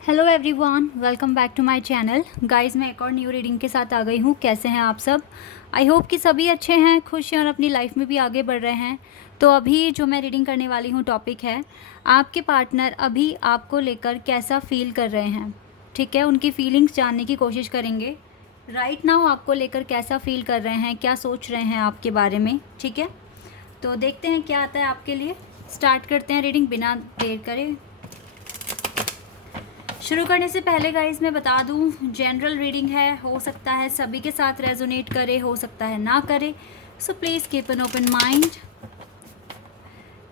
Hello everyone, welcome back to my channel. Guys, मैं एक और न्यू रीडिंग के साथ आ गई हूँ। कैसे हैं आप सब? आई होप कि सभी अच्छे हैं, खुश हैं और अपनी लाइफ में भी आगे बढ़ रहे हैं। तो अभी जो मैं रीडिंग करने वाली हूँ टॉपिक है, आपके पार्टनर अभी आपको लेकर कैसा फील कर रहे हैं। ठीक है, उनकी फीलिंग्स जानने की कोशिश करेंगे। राइट नाउ आपको लेकर कैसा फील कर रहे हैं, क्या सोच रहे हैं आपके बारे में। ठीक है, तो देखते हैं क्या आता है आपके लिए। स्टार्ट करते हैं रीडिंग बिना देर करे। शुरू करने से पहले गाइस मैं बता दूं, जनरल रीडिंग है, हो सकता है सभी के साथ रेजोनेट करे, हो सकता है ना करे। So please keep an open mind.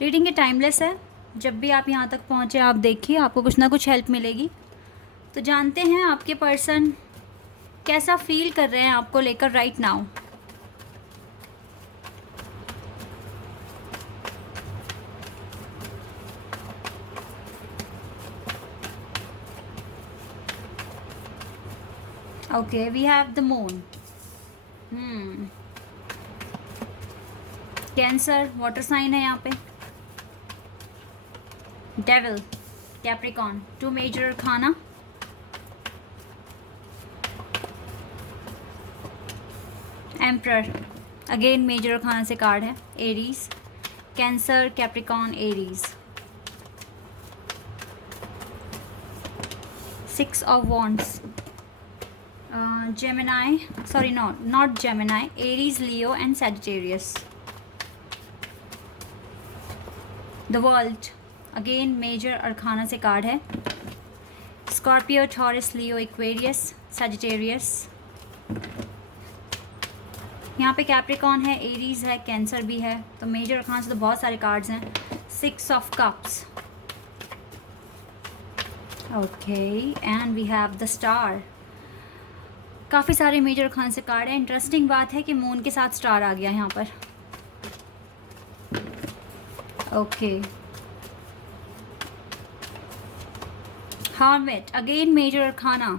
Reading ये टाइमलेस है। जब भी आप यहाँ तक पहुँचे आप देखिए, आपको कुछ ना कुछ हेल्प मिलेगी। तो जानते हैं आपके पर्सन कैसा फील कर रहे हैं आपको लेकर right now. Okay, we have the moon. Cancer water sign है यहाँ पे। Devil, Capricorn, two major arcana. Emperor, again major arcana से कार्ड है। Aries, Cancer, Capricorn, Aries. Six of wands, Gemini, sorry not Gemini, Aries, Leo and Sagittarius. The world, again major arcana से card है। Scorpio, Taurus, Leo, Aquarius, Sagittarius. यहाँ पे Capricorn है, Aries है, cancer भी है। तो मेजर अरखाना से तो बहुत सारे कार्ड्स हैं। Six of cups, okay, and we have the star. काफ़ी सारे मेजर खान से कार्ड है। इंटरेस्टिंग बात है कि मून के साथ स्टार आ गया यहाँ पर। ओके, हार्मेट, अगेन मेजर खाना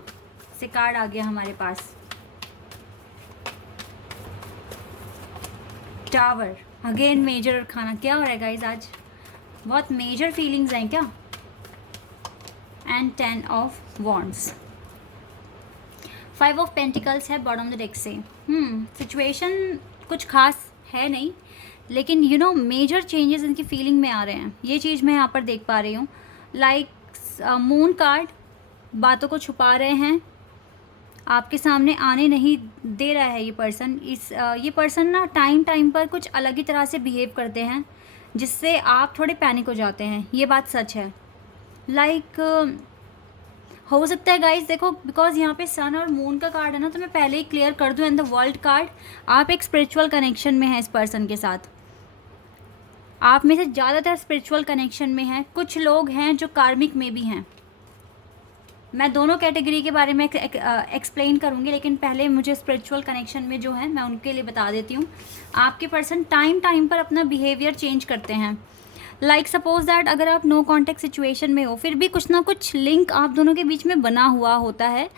से कार्ड आ गया हमारे पास। टावर, अगेन मेजर खाना। क्या हो रहा है गाइज, आज बहुत मेजर फीलिंग्स हैं क्या। And 10 of wands. 5 of pentacles है बॉटम द डेक से। सिचुएशन कुछ खास है नहीं, लेकिन मेजर चेंजेस इनकी फीलिंग में आ रहे हैं। ये चीज़ मैं यहाँ पर देख पा रही हूँ। लाइक मून कार्ड बातों को छुपा रहे हैं, आपके सामने आने नहीं दे रहा है ये पर्सन। ये पर्सन ना टाइम पर कुछ अलग ही तरह से बिहेव करते हैं, जिससे आप थोड़े पैनिक हो जाते हैं। ये बात सच है। लाइक हो सकता है गाइस, देखो, बिकॉज यहाँ पे सन और मून का कार्ड है ना, तो मैं पहले ही क्लियर कर दूँ। एंड द वर्ल्ड कार्ड, आप एक स्पिरिचुअल कनेक्शन में हैं इस पर्सन के साथ। आप में से ज़्यादातर स्पिरिचुअल कनेक्शन में हैं। कुछ लोग हैं जो कार्मिक में भी हैं। मैं दोनों कैटेगरी के बारे में एक्सप्लेन करूँगी, लेकिन पहले मुझे स्पिरिचुअल कनेक्शन में जो है मैं उनके लिए बता देती हूँ। आपके पर्सन टाइम पर अपना बिहेवियर चेंज करते हैं। लाइक सपोज दैट अगर आप नो कॉन्टेक्ट सिचुएशन में हो, फिर भी कुछ ना कुछ लिंक आप दोनों के बीच में बना हुआ होता है।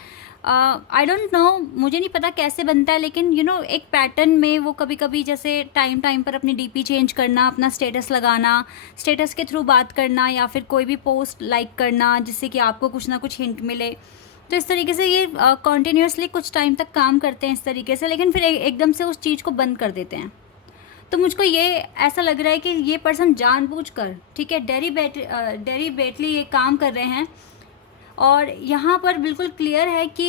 आई डोंट नो, मुझे नहीं पता कैसे बनता है, लेकिन एक पैटर्न में वो कभी कभी जैसे टाइम पर अपनी डीपी चेंज करना, अपना स्टेटस लगाना, स्टेटस के थ्रू बात करना, या फिर कोई भी पोस्ट लाइक करना जिससे कि आपको कुछ ना कुछ हिंट मिले। तो इस तरीके से ये कॉन्टीन्यूसली कुछ टाइम तक काम करते हैं इस तरीके से, लेकिन फिर एकदम से उस चीज़ को बंद कर देते हैं। तो मुझको ये ऐसा लग रहा है कि ये पर्सन जानबूझकर, ठीक है, डेरिबेटली ये काम कर रहे हैं। और यहाँ पर बिल्कुल क्लियर है कि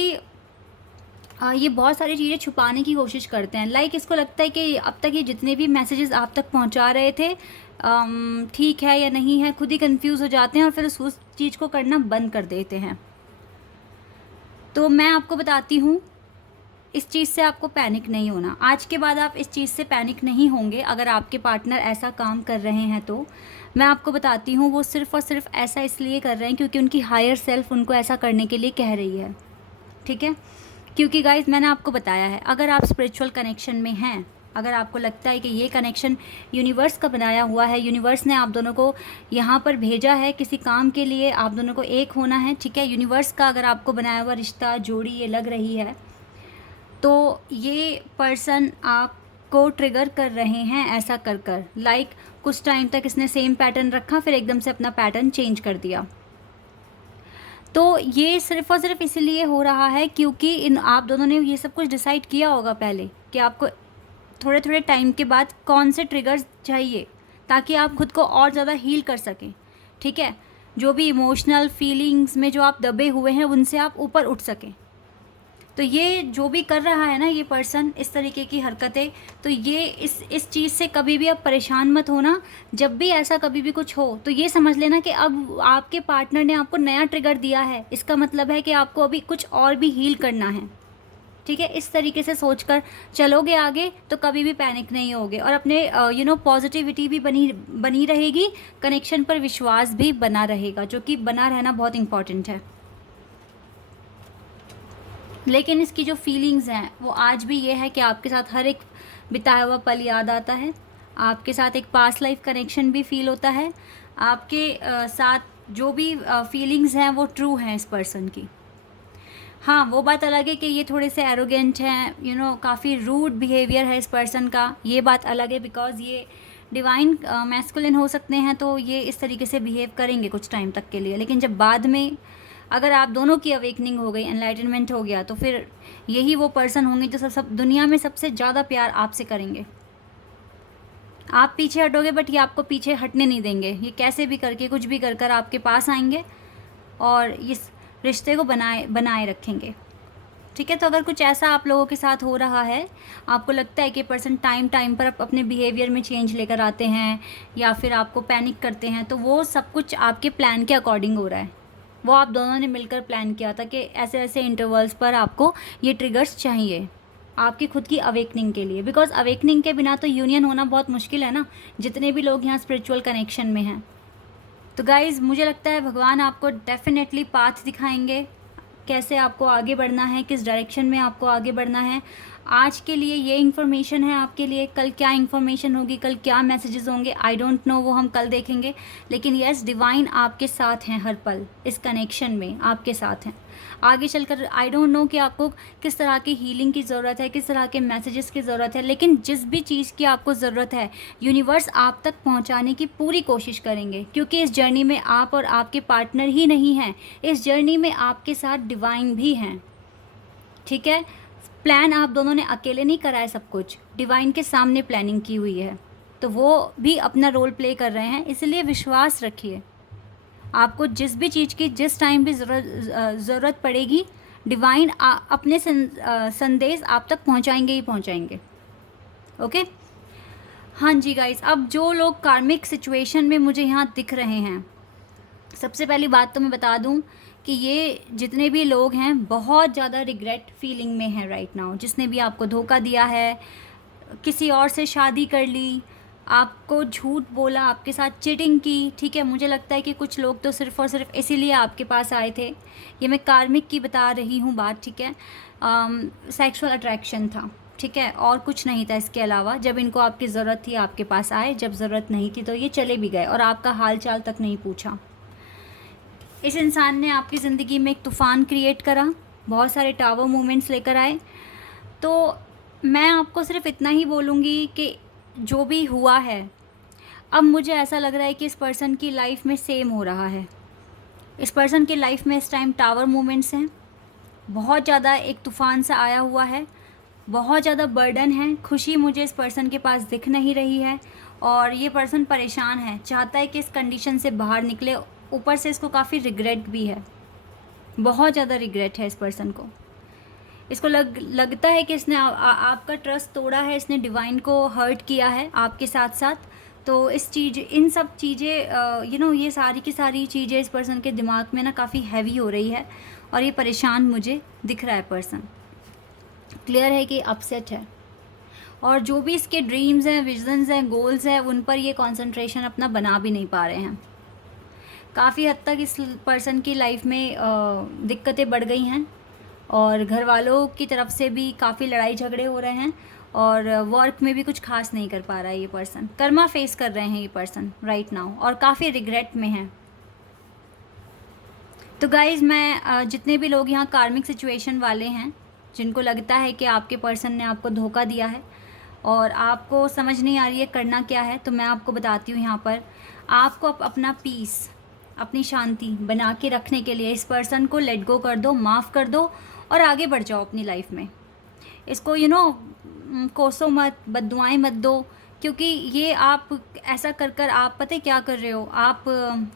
ये बहुत सारी चीज़ें छुपाने की कोशिश करते हैं। लाइक इसको लगता है कि अब तक ये जितने भी मैसेजेस आप तक पहुँचा रहे थे ठीक है या नहीं है, खुद ही कंफ्यूज हो जाते हैं और फिर उस चीज़ को करना बंद कर देते हैं। तो मैं आपको बताती हूँ, इस चीज़ से आपको पैनिक नहीं होना। आज के बाद आप इस चीज़ से पैनिक नहीं होंगे। अगर आपके पार्टनर ऐसा काम कर रहे हैं तो मैं आपको बताती हूँ, वो सिर्फ़ और सिर्फ ऐसा इसलिए कर रहे हैं क्योंकि उनकी हायर सेल्फ उनको ऐसा करने के लिए कह रही है। ठीक है, क्योंकि गाइस मैंने आपको बताया है, अगर आप स्पिरिचुअल कनेक्शन में हैं, अगर आपको लगता है कि ये कनेक्शन यूनिवर्स का बनाया हुआ है, यूनिवर्स ने आप दोनों को यहाँ पर भेजा है किसी काम के लिए, आप दोनों को एक होना है। ठीक है, यूनिवर्स का अगर आपको बनाया हुआ रिश्ता, जोड़ी ये लग रही है, तो ये पर्सन आपको ट्रिगर कर रहे हैं ऐसा कर कर। लाइक कुछ टाइम तक इसने सेम पैटर्न रखा, फिर एकदम से अपना पैटर्न चेंज कर दिया। तो ये सिर्फ़ और सिर्फ इसीलिए हो रहा है क्योंकि इन आप दोनों ने ये सब कुछ डिसाइड किया होगा पहले कि आपको थोड़े थोड़े टाइम के बाद कौन से ट्रिगर्स चाहिए, ताकि आप खुद को और ज़्यादा हील कर सकें। ठीक है, जो भी इमोशनल फीलिंग्स में जो आप दबे हुए हैं उनसे आप ऊपर उठ सकें। तो ये जो भी कर रहा है ना ये पर्सन, इस तरीके की हरकतें, तो ये इस चीज़ से कभी भी आप परेशान मत होना। जब भी ऐसा कभी भी कुछ हो तो ये समझ लेना कि अब आपके पार्टनर ने आपको नया ट्रिगर दिया है, इसका मतलब है कि आपको अभी कुछ और भी हील करना है। ठीक है, इस तरीके से सोचकर चलोगे आगे तो कभी भी पैनिक नहीं होगे, और अपने पॉजिटिविटी भी बनी रहेगी, कनेक्शन पर विश्वास भी बना रहेगा, जो कि बना रहना बहुत इम्पॉर्टेंट है। लेकिन इसकी जो फीलिंग्स हैं वो आज भी ये है कि आपके साथ हर एक बिताया हुआ पल याद आता है, आपके साथ एक पास्ट लाइफ कनेक्शन भी फील होता है, आपके साथ जो भी फीलिंग्स हैं वो ट्रू हैं इस पर्सन की। हाँ, वो बात अलग है कि ये थोड़े से एरोगेंट हैं, काफ़ी रूड बिहेवियर है इस पर्सन का, ये बात अलग है, बिकॉज़ ये डिवाइन मैस्कुलिन हो सकते हैं, तो ये इस तरीके से बिहेव करेंगे कुछ टाइम तक के लिए। लेकिन जब बाद में अगर आप दोनों की अवेकनिंग हो गई, एनलाइटनमेंट हो गया, तो फिर यही वो पर्सन होंगे जो सब दुनिया में सबसे ज़्यादा प्यार आपसे करेंगे। आप पीछे हटोगे बट ये आपको पीछे हटने नहीं देंगे, ये कैसे भी करके कुछ भी कर कर आपके पास आएंगे और इस रिश्ते को बनाए रखेंगे। ठीक है, तो अगर कुछ ऐसा आप लोगों के साथ हो रहा है, आपको लगता है कि पर्सन टाइम पर अपने बिहेवियर में चेंज लेकर आते हैं या फिर आपको पैनिक करते हैं, तो वो सब कुछ आपके प्लान के अकॉर्डिंग हो रहा है। वो आप दोनों ने मिलकर प्लान किया था कि ऐसे ऐसे इंटरवल्स पर आपको ये ट्रिगर्स चाहिए आपकी खुद की अवेकनिंग के लिए, बिकॉज अवेकनिंग के बिना तो यूनियन होना बहुत मुश्किल है ना, जितने भी लोग यहाँ स्पिरिचुअल कनेक्शन में हैं। तो गाइज़, मुझे लगता है भगवान आपको डेफिनेटली पाथ दिखाएंगे, कैसे आपको आगे बढ़ना है, किस डायरेक्शन में आपको आगे बढ़ना है। आज के लिए ये इन्फॉर्मेशन है आपके लिए, कल क्या इन्फॉर्मेशन होगी, कल क्या मैसेजेस होंगे, आई डोंट नो, वो हम कल देखेंगे। लेकिन यस, डिवाइन आपके साथ हैं हर पल, इस कनेक्शन में आपके साथ हैं। आगे चलकर आई डोंट नो कि आपको किस तरह की हीलिंग की ज़रूरत है, किस तरह के मैसेजेस की ज़रूरत है, लेकिन जिस भी चीज़ की आपको ज़रूरत है यूनिवर्स आप तक पहुंचाने की पूरी कोशिश करेंगे, क्योंकि इस जर्नी में आप और आपके पार्टनर ही नहीं हैं, इस जर्नी में आपके साथ डिवाइन भी हैं। ठीक है, प्लान आप दोनों ने अकेले नहीं करा है, सब कुछ डिवाइन के सामने प्लानिंग की हुई है, तो वो भी अपना रोल प्ले कर रहे हैं, इसलिए विश्वास रखिए। आपको जिस भी चीज़ की जिस टाइम भी ज़रूरत पड़ेगी, डिवाइन अपने संदेश आप तक पहुंचाएंगे ही पहुंचाएंगे। ओके, हाँ जी गाइस, अब जो लोग कार्मिक सिचुएशन में मुझे यहाँ दिख रहे हैं, सबसे पहली बात तो मैं बता दूं कि ये जितने भी लोग हैं बहुत ज़्यादा रिग्रेट फीलिंग में हैं राइट नाउ। जिसने भी आपको धोखा दिया है, किसी और से शादी कर ली, आपको झूठ बोला, आपके साथ चीटिंग की, ठीक है, मुझे लगता है कि कुछ लोग तो सिर्फ़ और सिर्फ इसीलिए आपके पास आए थे। ये मैं कार्मिक की बता रही हूँ बात, ठीक है। सेक्सुअल अट्रैक्शन था, ठीक है, और कुछ नहीं था इसके अलावा। जब इनको आपकी ज़रूरत थी आपके पास आए, जब ज़रूरत नहीं थी तो ये चले भी गए और आपका हाल चाल तक नहीं पूछा। इस इंसान ने आपकी ज़िंदगी में एक तूफ़ान क्रिएट करा, बहुत सारे टावर मूवमेंट्स लेकर आए। तो मैं आपको सिर्फ इतना ही बोलूँगी कि जो भी हुआ है, अब मुझे ऐसा लग रहा है कि इस पर्सन की लाइफ में सेम हो रहा है। इस पर्सन की लाइफ में इस टाइम टावर मूवमेंट्स हैं, बहुत ज़्यादा एक तूफ़ान सा आया हुआ है, बहुत ज़्यादा बर्डन है, खुशी मुझे इस पर्सन के पास दिख नहीं रही है, और ये पर्सन परेशान है, चाहता है कि इस कंडीशन से बाहर निकले। ऊपर से इसको काफ़ी रिग्रेट भी है, बहुत ज़्यादा रिग्रेट है इस पर्सन को। इसको लगता है कि इसने आपका ट्रस्ट तोड़ा है, इसने डिवाइन को हर्ट किया है आपके साथ साथ। तो इन सब चीज़ें ये सारी की सारी चीज़ें इस पर्सन के दिमाग में ना काफ़ी हैवी हो रही है, और ये परेशान मुझे दिख रहा है पर्सन। क्लियर है कि अपसेट है, और जो भी इसके ड्रीम्स हैं, विजन्स हैं, गोल्स हैं, उन पर ये कंसंट्रेशन अपना बना भी नहीं पा रहे हैं। काफ़ी हद तक इस पर्सन की लाइफ में दिक्कतें बढ़ गई हैं, और घर वालों की तरफ से भी काफ़ी लड़ाई झगड़े हो रहे हैं, और वर्क में भी कुछ खास नहीं कर पा रहा है ये पर्सन। कर्मा फेस कर रहे हैं ये पर्सन राइट नाउ, और काफ़ी रिग्रेट में है। तो गाइज़, मैं जितने भी लोग यहाँ कार्मिक सिचुएशन वाले हैं, जिनको लगता है कि आपके पर्सन ने आपको धोखा दिया है और आपको समझ नहीं आ रही है करना क्या है, तो मैं आपको बताती हूँ यहाँ पर आपको अपना पीस, अपनी शांति बना के रखने के लिए इस पर्सन को लेट गो कर दो, माफ़ कर दो और आगे बढ़ जाओ अपनी लाइफ में। इसको कोसो मत, बद्दुआएं मत दो, क्योंकि ये आप ऐसा कर कर आप पता है क्या कर रहे हो, आप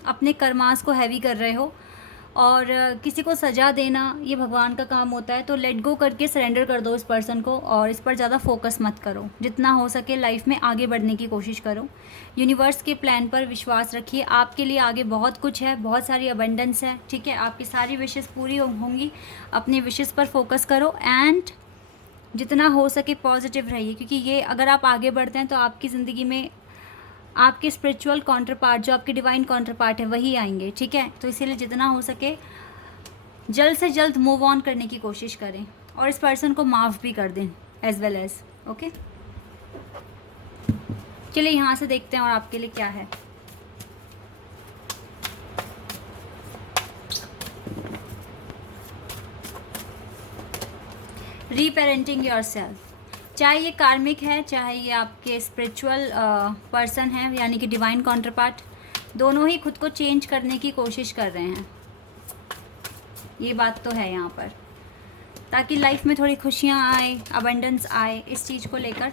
अपने कर्मास को हैवी कर रहे हो। और किसी को सज़ा देना ये भगवान का काम होता है। तो लेट गो करके सरेंडर कर दो इस पर्सन को और इस पर ज़्यादा फोकस मत करो। जितना हो सके लाइफ में आगे बढ़ने की कोशिश करो। यूनिवर्स के प्लान पर विश्वास रखिए। आपके लिए आगे बहुत कुछ है, बहुत सारी अबंडेंस है, ठीक है। आपकी सारी विशेस पूरी होंगी। अपनी विशेस पर फोकस करो एंड जितना हो सके पॉजिटिव रहिए, क्योंकि ये अगर आप आगे बढ़ते हैं तो आपकी ज़िंदगी में आपके स्पिरिचुअल काउंटर पार्ट, जो आपके डिवाइन काउंटर पार्ट है, वही आएंगे, ठीक है। तो इसीलिए जितना हो सके जल्द से जल्द मूव ऑन करने की कोशिश करें और इस पर्सन को माफ़ भी कर दें एज वेल एज। ओके, चलिए यहाँ से देखते हैं और आपके लिए क्या है। रीपेरेंटिंग योरसेल्फ। चाहे ये कार्मिक है, चाहे ये आपके स्पिरिचुअल पर्सन है यानी कि डिवाइन काउंटर पार्ट, दोनों ही खुद को चेंज करने की कोशिश कर रहे हैं। ये बात तो है यहाँ पर, ताकि लाइफ में थोड़ी खुशियाँ आए, अबंडेंस आए, इस चीज़ को लेकर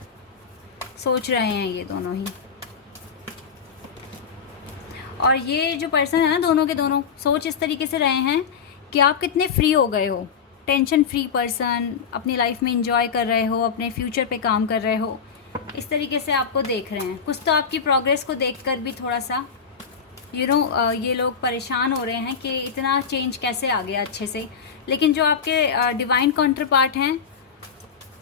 सोच रहे हैं ये दोनों ही। और ये जो पर्सन है ना, दोनों के दोनों सोच इस तरीके से रहे हैं कि आप कितने फ्री हो गए हो, टेंशन फ्री पर्सन, अपनी लाइफ में इंजॉय कर रहे हो, अपने फ्यूचर पे काम कर रहे हो, इस तरीके से आपको देख रहे हैं। कुछ तो आपकी प्रोग्रेस को देखकर भी थोड़ा सा ये लोग परेशान हो रहे हैं कि इतना चेंज कैसे आ गया अच्छे से। लेकिन जो आपके डिवाइन काउंटर पार्ट हैं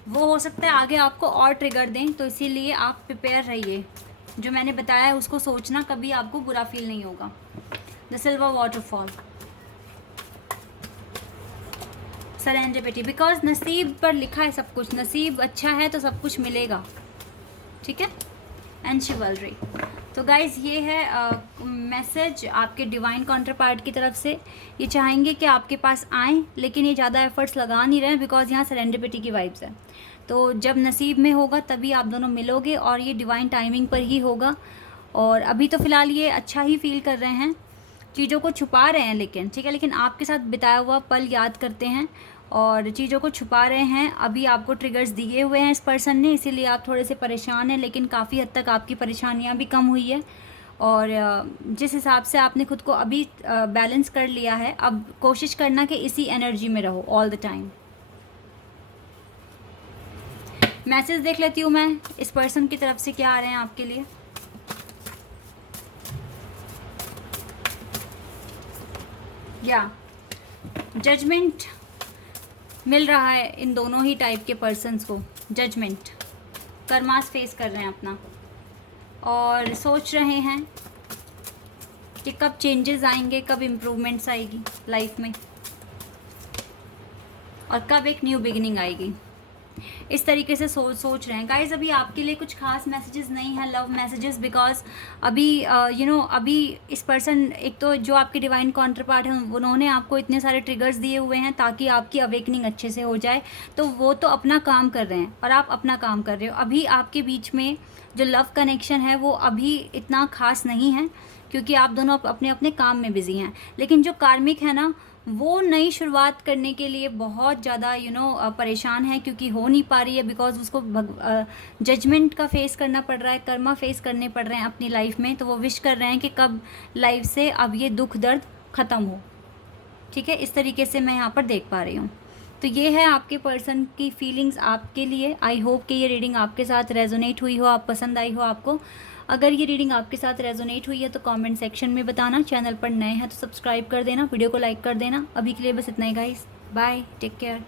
वो हो सकता है आगे आपको और ट्रिगर दें, तो इसीलिए आप प्रिपेयर रहिए। जो मैंने बताया है उसको सोचना, कभी आपको बुरा फील नहीं होगा। द सिल्वर वाटरफॉल, सरेंडरिटी, बिकॉज नसीब पर लिखा है सब कुछ। नसीब अच्छा है तो सब कुछ मिलेगा, ठीक है। एंड शिवलरी। तो गाइज़ ये है मैसेज आपके डिवाइन काउंटर पार्ट की तरफ से। ये चाहेंगे कि आपके पास आएँ, लेकिन ये ज़्यादा एफर्ट्स लगा नहीं रहे हैं, बिकॉज यहाँ सरेंडरिटी की वाइब्स है। तो जब नसीब में होगा तभी आप दोनों मिलोगे और ये डिवाइन टाइमिंग पर ही होगा। और अभी तो फ़िलहाल ये अच्छा ही फील कर रहे हैं, चीज़ों को छुपा रहे हैं लेकिन, ठीक है। लेकिन आपके साथ बिताया हुआ पल याद करते हैं और चीज़ों को छुपा रहे हैं। अभी आपको ट्रिगर्स दिए हुए हैं इस पर्सन ने, इसीलिए आप थोड़े से परेशान हैं, लेकिन काफ़ी हद तक आपकी परेशानियां भी कम हुई है। और जिस हिसाब से आपने खुद को अभी बैलेंस कर लिया है, अब कोशिश करना कि इसी एनर्जी में रहो ऑल द टाइम। मैसेज देख लेती हूँ मैं इस पर्सन की तरफ से क्या आ रहे हैं आपके लिए। या जजमेंट मिल रहा है इन दोनों ही टाइप के पर्सन्स को। जजमेंट, कर्मास फेस कर रहे हैं अपना और सोच रहे हैं कि कब चेंजेस आएंगे, कब इम्प्रूवमेंट्स आएगी लाइफ में और कब एक न्यू बिगिनिंग आएगी। इस तरीके से सोच रहे हैं गाइज। अभी आपके लिए कुछ खास मैसेजेस नहीं है, लव मैसेजेस, बिकॉज अभी अभी इस पर्सन, एक तो जो आपके डिवाइन काउंटर पार्ट हैं, उन्होंने आपको इतने सारे ट्रिगर्स दिए हुए हैं ताकि आपकी अवेकनिंग अच्छे से हो जाए। तो वो तो अपना काम कर रहे हैं और आप अपना काम कर रहे हो। अभी आपके बीच में जो लव कनेक्शन है वो अभी इतना खास नहीं है, क्योंकि आप दोनों अपने अपने काम में बिजी हैं। लेकिन जो कार्मिक है ना, वो नई शुरुआत करने के लिए बहुत ज़्यादा परेशान है, क्योंकि हो नहीं पा रही है, बिकॉज उसको जजमेंट का फेस करना पड़ रहा है, कर्मा फेस करने पड़ रहे हैं अपनी लाइफ में। तो वो विश कर रहे हैं कि कब लाइफ से अब ये दुख दर्द ख़त्म हो, ठीक है। इस तरीके से मैं यहाँ पर देख पा रही हूँ। तो ये है आपके पर्सन की फीलिंग्स आपके लिए। आई होप कि ये रीडिंग आपके साथ रेजोनेट हुई हो, आप पसंद आई हो आपको। अगर ये रीडिंग आपके साथ रेजोनेट हुई है तो कमेंट सेक्शन में बताना। चैनल पर नए हैं तो सब्सक्राइब कर देना, वीडियो को लाइक कर देना। अभी के लिए बस इतना ही गाइस, बाय, टेक केयर।